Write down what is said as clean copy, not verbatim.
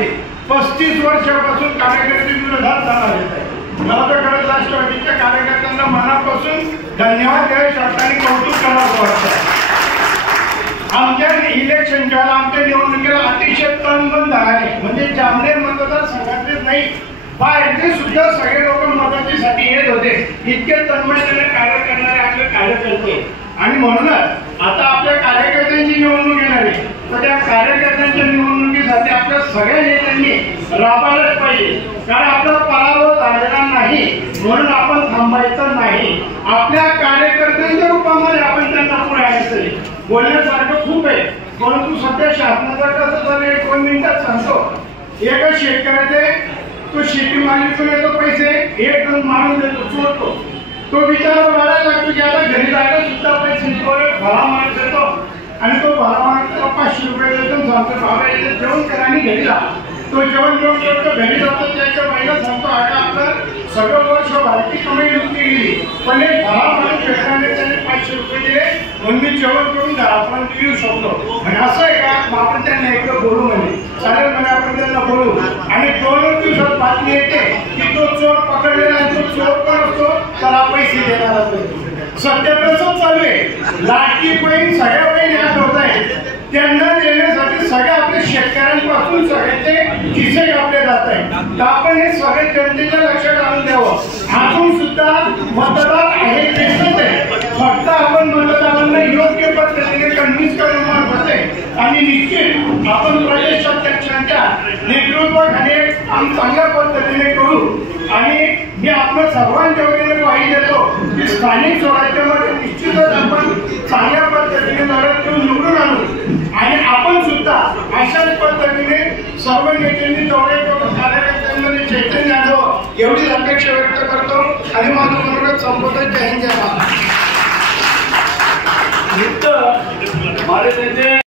जिल्ह्यामध्ये 35 वर्षापासून कार्यकर्ते विरोधात लढा देत आहेत. मला तर खरंच राष्ट्रवादीच्या कार्यकर्त्यांना मनापासून धन्यवाद द्यावे शकतात आणि कौतुक करावं वाटतं. आमच्या इलेक्शनच्या आमच्या निवडणुकीला अतिशय तनमन झाले, म्हणजे जामनेर मतदारसंघातलेच नाही बाहेरचे सुद्धा सगळे लोक मदतीसाठी येत होते. इतके तन्मयतेने कार्य करणारे आपले कार्यकर्ते. आणि म्हणूनच आता आपल्या कार्यकर्त्यांची निवडणूक येणार आहे, तर त्या कार्यकर्त्यांच्या निवडणुकीसाठी आपल्या सगळ्या नेत्यांनी राबायलाच पाहिजे. कारण आपला पराभव झालेला नाही म्हणून आपण थांबायचं नाही. आपल्या कार्यकर्त्यांच्या रूपामध्ये आपण त्यांना पुढे आणायचं. बोलण्यासारखं खूप आहे, परंतु सध्या शासनाचं कसं झालं 1-2 मिनिटात सांगतो. एका शेतकऱ्याचे तो शेती मालिकून येतो पैसे, एक जण माणूस देतो चोरतो. तो विचार वाढायला लागतो की आता घरी जायला सुद्धा पैसे भला माणूस देतो आणि तो भला माणूस 500 रुपये देतो. सांगतो बाबा याचं जेवण करा आणि घरी जा. तो जेवण करतो, घरी जातो. त्याच्या महिला सांगतो आता आपलं सगळं वर्ष भारती कमाई लुटली गेली, पण एक भला माणूस भेटण्याने त्याने 500 रुपये दिले म्हणून मी जेवण करून घरापर्यंत येऊ शकतो. आणि असं आहे का आपण त्यांना एकदा बोलू म्हणे, चालेल म्हणे आपण त्यांना बोलू. आणि 2 दिवसात बातमी येते की तो चोर पकडलेला आणि तो चोर पण असतो त्याला पैसे देणार असतो. सध्या तसंच चालू आहे. लाडकी बहीण सगळ्या बहीण ह्या होत आहे, त्यांना देण्यासाठी सगळ्या आपल्या शेतकऱ्यांपासून सगळ्याचे खिसे कापले जात आहे. तर आपण हे सगळे जनतेच्या लक्षात आणून द्यावं. अजून सुद्धा मतदार आहे तेच आहे, फक्त आपण मतदारांना योग्य पद्धतीने कन्व्हिन्स करून होते. आणि निश्चित आपण प्रदेश अध्यक्षांच्या नेतृत्वाखाली आम्ही चांगल्या पद्धतीने करू. आणि मी आपल्या सर्वांच्या वतीने ग्वाही देतो की स्थानिक स्वराज्यामध्ये निश्चितच आपण चांगल्या पद्धतीने लढत देऊन निवडून आणू. आणि आपण सुद्धा अशाच पद्धतीने सर्व नेत्यांनी दौरे करून कार्यकर्त्यांमध्ये चैतन्य आणावं एवढीच अपेक्षा व्यक्त करतो. आणि माझं मनोगत संबोधन जय हिंद जय महाराष्ट्र.